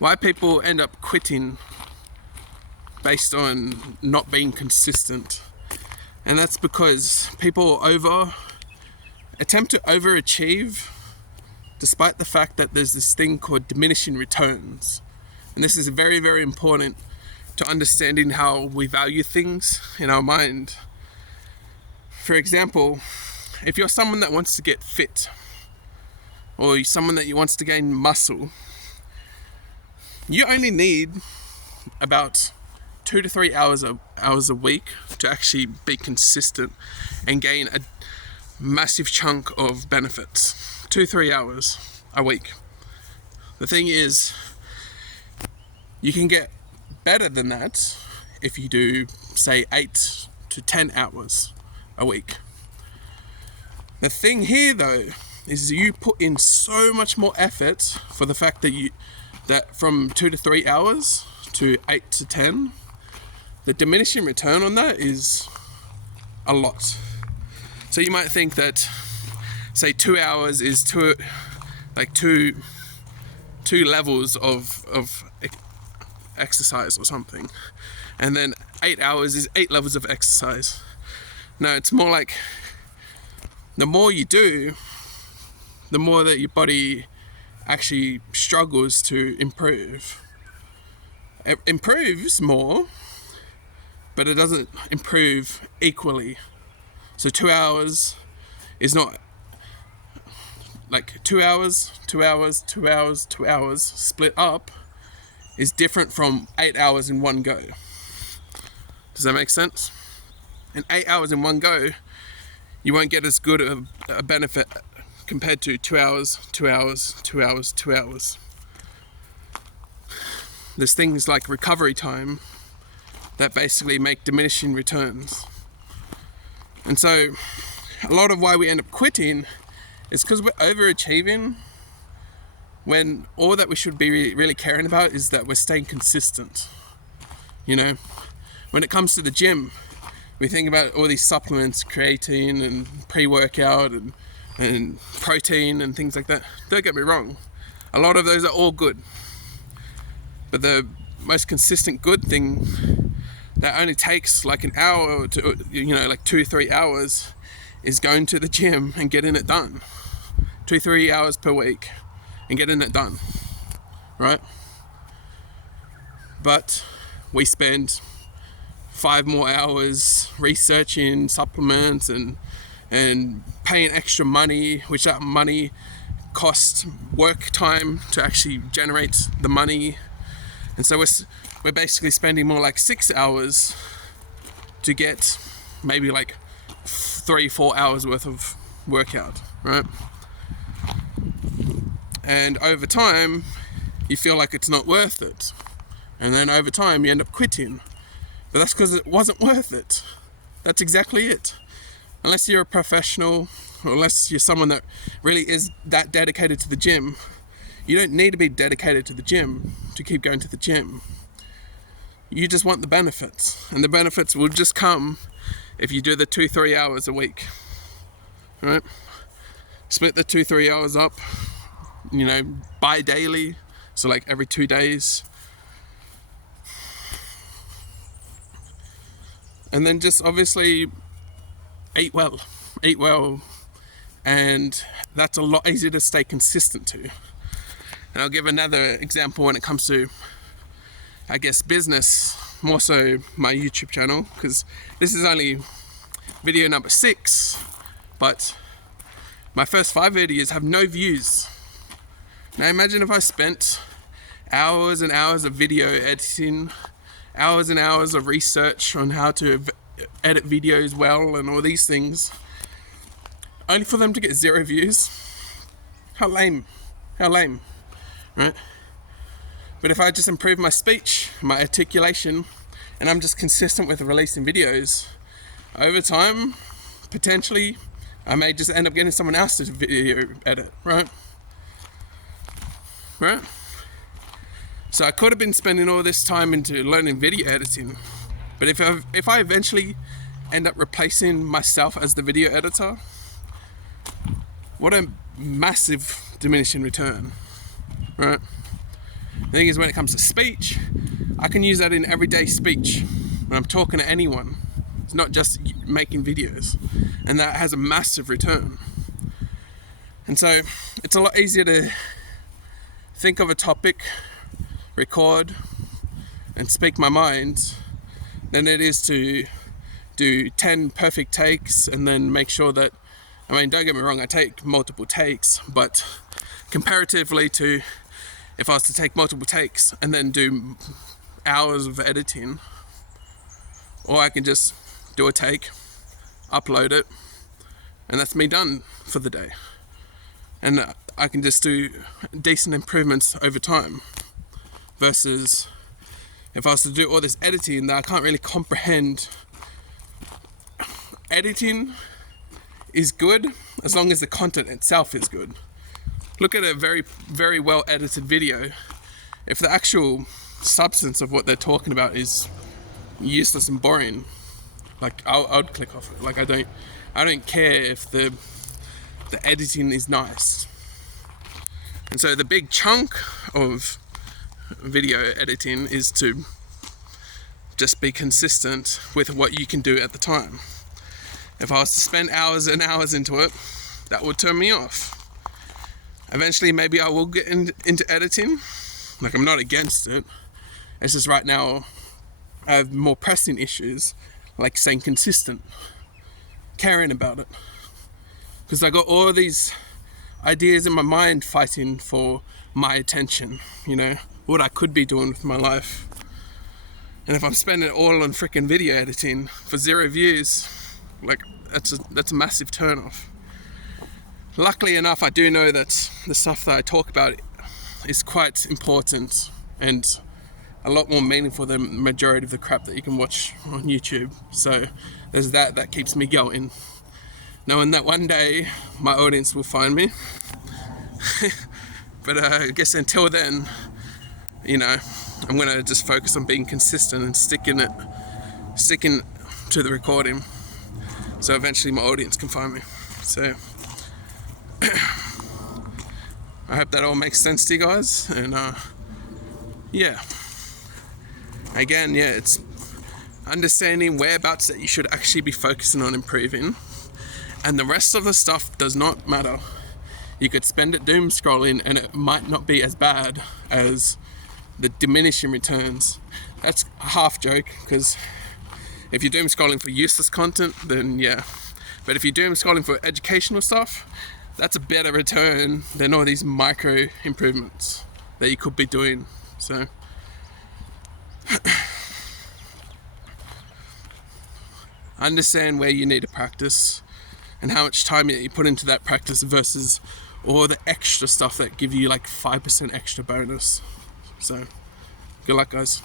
why people end up quitting based on not being consistent. And that's because people attempt to overachieve despite the fact that there's this thing called diminishing returns. And this is very, very important to understanding how we value things in our mind. For example, if you're someone that wants to get fit, or you're someone that wants to gain muscle, you only need about 2 to 3 hours a week to actually be consistent and gain a massive chunk of benefits. 2-3 hours a week. The thing is, you can get better than that if you do, say, 8 to 10 hours a week. The thing here, though, is you put in so much more effort for the fact that from 2 to 3 hours to 8 to 10, the diminishing return on that is a lot. So you might think that, say, 2 hours is two levels of exercise or something, and then 8 hours is 8 levels of exercise. No, it's more like the more you do, the more that your body actually struggles to improve. It improves more, but it doesn't improve equally. So 2 hours is not like 2 hours, 2 hours, 2 hours, 2 hours split up is different from 8 hours in one go. Does that make sense? In 8 hours in one go, you won't get as good a benefit compared to 2 hours, 2 hours, 2 hours, 2 hours. There's things like recovery time that basically make diminishing returns. And so a lot of why we end up quitting is because we're overachieving when all that we should be really caring about is that we're staying consistent. You know, when it comes to the gym, we think about all these supplements, creatine and pre-workout and protein and things like that. Don't get me wrong, a lot of those are all good. But the most consistent good thing that only takes like an hour to, like 2-3 hours is going to the gym and getting it done. 2-3 hours per week and getting it done, right? But we spend 5 more hours researching supplements and paying extra money, which that money costs work time to actually generate the money. And so we're basically spending more like 6 hours to get maybe like 3-4 hours worth of workout, right? And over time, you feel like it's not worth it. And then over time, you end up quitting. But that's because it wasn't worth it. That's exactly it. Unless you're a professional, or unless you're someone that really is that dedicated to the gym, you don't need to be dedicated to the gym to keep going to the gym. You just want the benefits. And the benefits will just come if you do the 2-3 hours a week. Right? Split the 2-3 hours up, bi-daily. So like every 2 days. And then just obviously eat well, and that's a lot easier to stay consistent to. And I'll give another example when it comes to, I guess, business, more so my YouTube channel, because this is only video number 6, but my first 5 videos have no views. Now imagine if I spent hours and hours of video editing, hours and hours of research on how to edit videos well and all these things, only for them to get 0 views. How lame, right? But if I just improve my speech, my articulation, and I'm just consistent with releasing videos, over time, potentially, I may just end up getting someone else to video edit, right? Right? So I could have been spending all this time into learning video editing, but if I eventually end up replacing myself as the video editor, what a massive diminishing return, right? The thing is, when it comes to speech, I can use that in everyday speech when I'm talking to anyone. It's not just making videos, and that has a massive return. And so it's a lot easier to think of a topic, record, and speak my mind than it is to do 10 perfect takes and then make sure that, I mean, don't get me wrong, I take multiple takes, but comparatively to if I was to take multiple takes and then do hours of editing, or I can just do a take, upload it, and that's me done for the day. And I can just do decent improvements over time, versus if I was to do all this editing that I can't really comprehend. Editing is good as long as the content itself is good. Look at a very, very well edited video. If the actual substance of what they're talking about is useless and boring, like I'd click off it. Like I don't care if the editing is nice. And so the big chunk of video editing is to just be consistent with what you can do at the time. If I was to spend hours and hours into it, that would turn me off. Eventually, maybe I will get into editing. Like, I'm not against it. It's just right now I have more pressing issues, like staying consistent, caring about it. Because I got all these ideas in my mind fighting for my attention, you know, what I could be doing with my life. And if I'm spending it all on freaking video editing for 0 views, like, that's a massive turn-off. Luckily enough, I do know that the stuff that I talk about is quite important and a lot more meaningful than the majority of the crap that you can watch on YouTube. So there's that keeps me going, knowing that one day my audience will find me. But I guess until then, you know, I'm gonna just focus on being consistent and sticking to the recording, so eventually my audience can find me. So I hope that all makes sense to you guys. And yeah, again, yeah, it's understanding whereabouts that you should actually be focusing on improving, and the rest of the stuff does not matter. You could spend it doom scrolling and it might not be as bad as the diminishing returns. That's a half joke, because if you're doom scrolling for useless content, then yeah. But if you're doom scrolling for educational stuff, that's a better return than all these micro improvements that you could be doing. So understand where you need to practice and how much time you put into that practice versus all the extra stuff that give you like 5% extra bonus. So good luck, guys.